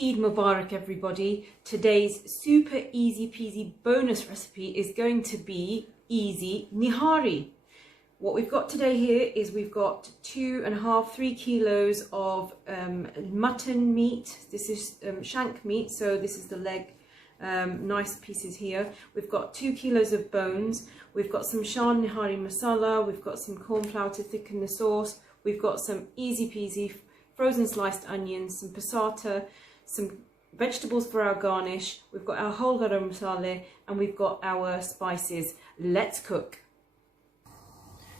Eid Mubarak, everybody. Today's super easy peasy bonus recipe is going to be easy Nihari. What we've got today here is we've got 3 kilos of mutton meat. This is shank meat, so this is the leg, nice pieces here. We've got 2 kilos of bones. We've got some Shan Nihari Masala. We've got some corn flour to thicken the sauce. We've got some Easy-Peasy frozen sliced onions, some Passata, some vegetables for our garnish. We've got our whole garam masala, and we've got our spices. Let's cook.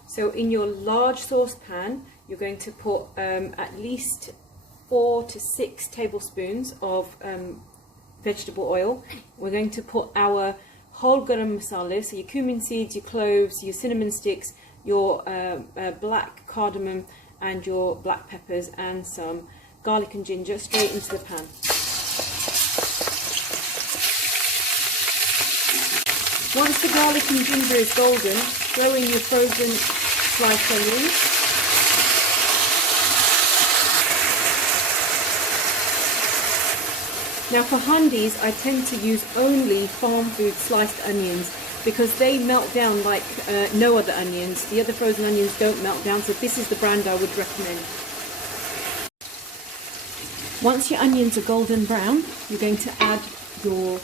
So in your large saucepan, you're going to put at least 4 to 6 tablespoons of vegetable oil. We're going to put our whole garam masala, so your cumin seeds, your cloves, your cinnamon sticks, your black cardamom and your black peppers, and some garlic and ginger straight into the pan. Once the garlic and ginger is golden, throw in your frozen sliced onions. Now for handis, I tend to use only farm food sliced onions because they melt down like no other onions. The other frozen onions don't melt down, so this is the brand I would recommend. Once your onions are golden brown, you're going to add your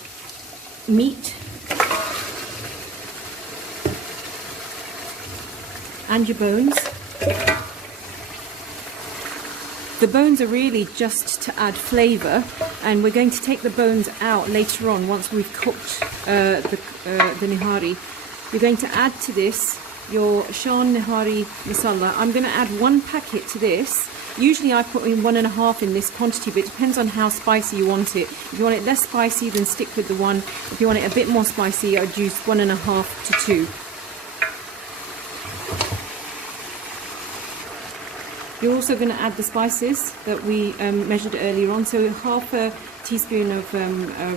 meat and your bones. The bones are really just to add flavour, and we're going to take the bones out later on once we've cooked the nihari. You're going to add to this your Shan Nihari Masala. I'm going to add 1 packet to this. Usually I put in 1.5 in this quantity, but it depends on how spicy you want it. If you want it less spicy, then stick with the 1. If you want it a bit more spicy, I'd use 1.5 to 2. You're also going to add the spices that we measured earlier on. So half a teaspoon of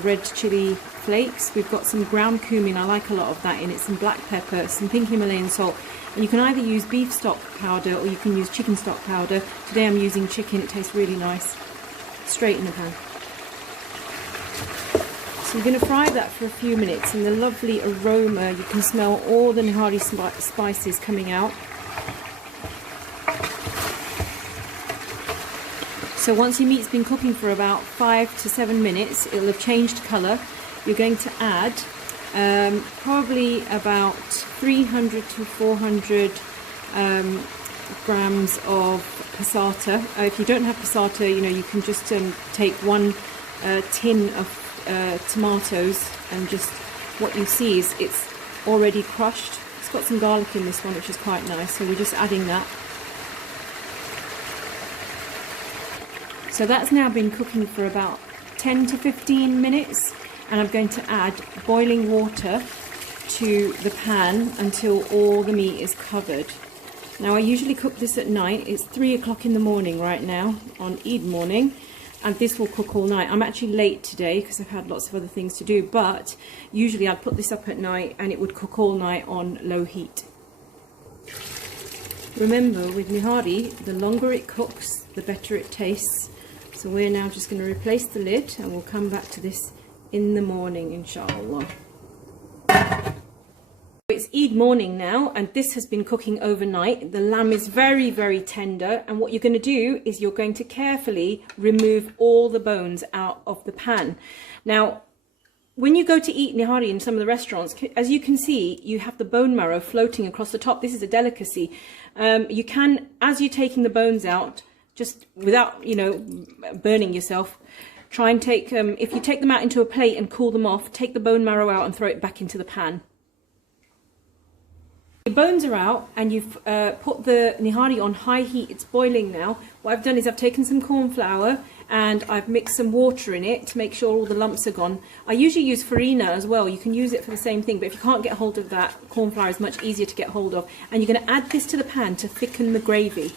red chili flakes. We've got some ground cumin, I like a lot of that in it, some black pepper, some pink Himalayan salt. And you can either use beef stock powder or you can use chicken stock powder. Today I'm using chicken, it tastes really nice. Straight in the pan. So you're going to fry that for a few minutes, and the lovely aroma, you can smell all the Nihari spices coming out. So once your meat's been cooking for about 5 to 7 minutes, it'll have changed colour. You're going to add probably about 300 to 400 grams of passata. If you don't have passata, you can just take 1 tin of tomatoes, and just what you see is it's already crushed. It's got some garlic in this one, which is quite nice, so we're just adding that. So that's now been cooking for about 10 to 15 minutes, and I'm going to add boiling water to the pan until all the meat is covered. Now I usually cook this at night. It's 3 o'clock in the morning right now on Eid morning, and this will cook all night. I'm actually late today because I've had lots of other things to do, but usually I'd put this up at night and it would cook all night on low heat. Remember, with Nihari, the longer it cooks, the better it tastes. So we're now just going to replace the lid, and we'll come back to this in the morning, inshallah. It's Eid morning now, and this has been cooking overnight. The lamb is very, very tender, and what you're going to do is you're going to carefully remove all the bones out of the pan. Now, when you go to eat Nihari in some of the restaurants, as you can see, you have the bone marrow floating across the top. This is a delicacy. You can, as you're taking the bones out, just without, burning yourself, try and take, if you take them out into a plate and cool them off, take the bone marrow out and throw it back into the pan. Your bones are out, and you've put the Nihari on high heat. It's boiling now. What I've done is I've taken some corn flour and I've mixed some water in it to make sure all the lumps are gone. I usually use farina as well. You can use it for the same thing, but if you can't get hold of that, corn flour is much easier to get hold of. And you're going to add this to the pan to thicken the gravy.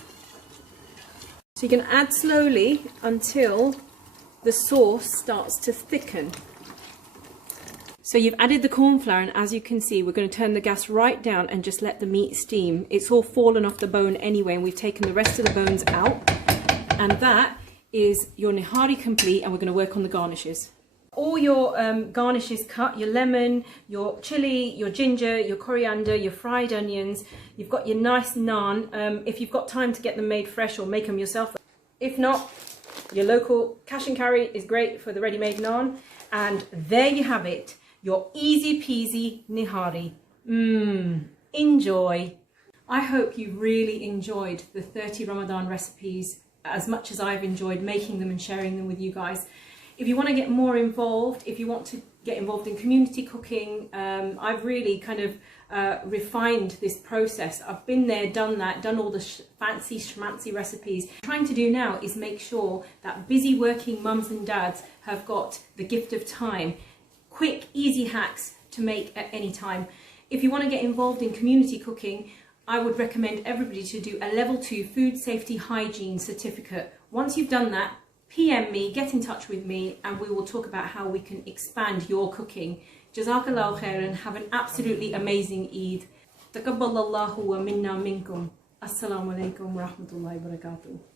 So you can add slowly until the sauce starts to thicken. So you've added the corn flour, and as you can see, we're going to turn the gas right down and just let the meat steam. It's all fallen off the bone anyway, and we've taken the rest of the bones out. And that is your Nihari complete, and we're going to work on the garnishes. All your garnishes cut, your lemon, your chili, your ginger, your coriander, your fried onions. You've got your nice naan. If you've got time to get them made fresh or make them yourself. If not, your local cash and carry is great for the ready-made naan. And there you have it, your easy peasy Nihari. Enjoy. I hope you really enjoyed the 30 Ramadan recipes as much as I've enjoyed making them and sharing them with you guys. If you want to get more involved, if you want to get involved in community cooking, I've really kind of refined this process. I've been there, done that, done all the fancy schmancy recipes. What I'm trying to do now is make sure that busy working mums and dads have got the gift of time. Quick, easy hacks to make at any time. If you want to get involved in community cooking, I would recommend everybody to do a level 2 food safety hygiene certificate. Once you've done that, PM me, get in touch with me, and we will talk about how we can expand your cooking. JazakAllahu khairun. Have an absolutely amazing Eid. TaqabbalAllahu minna minkum. Assalamu alaikum wa rahmatullahi wa barakatuh.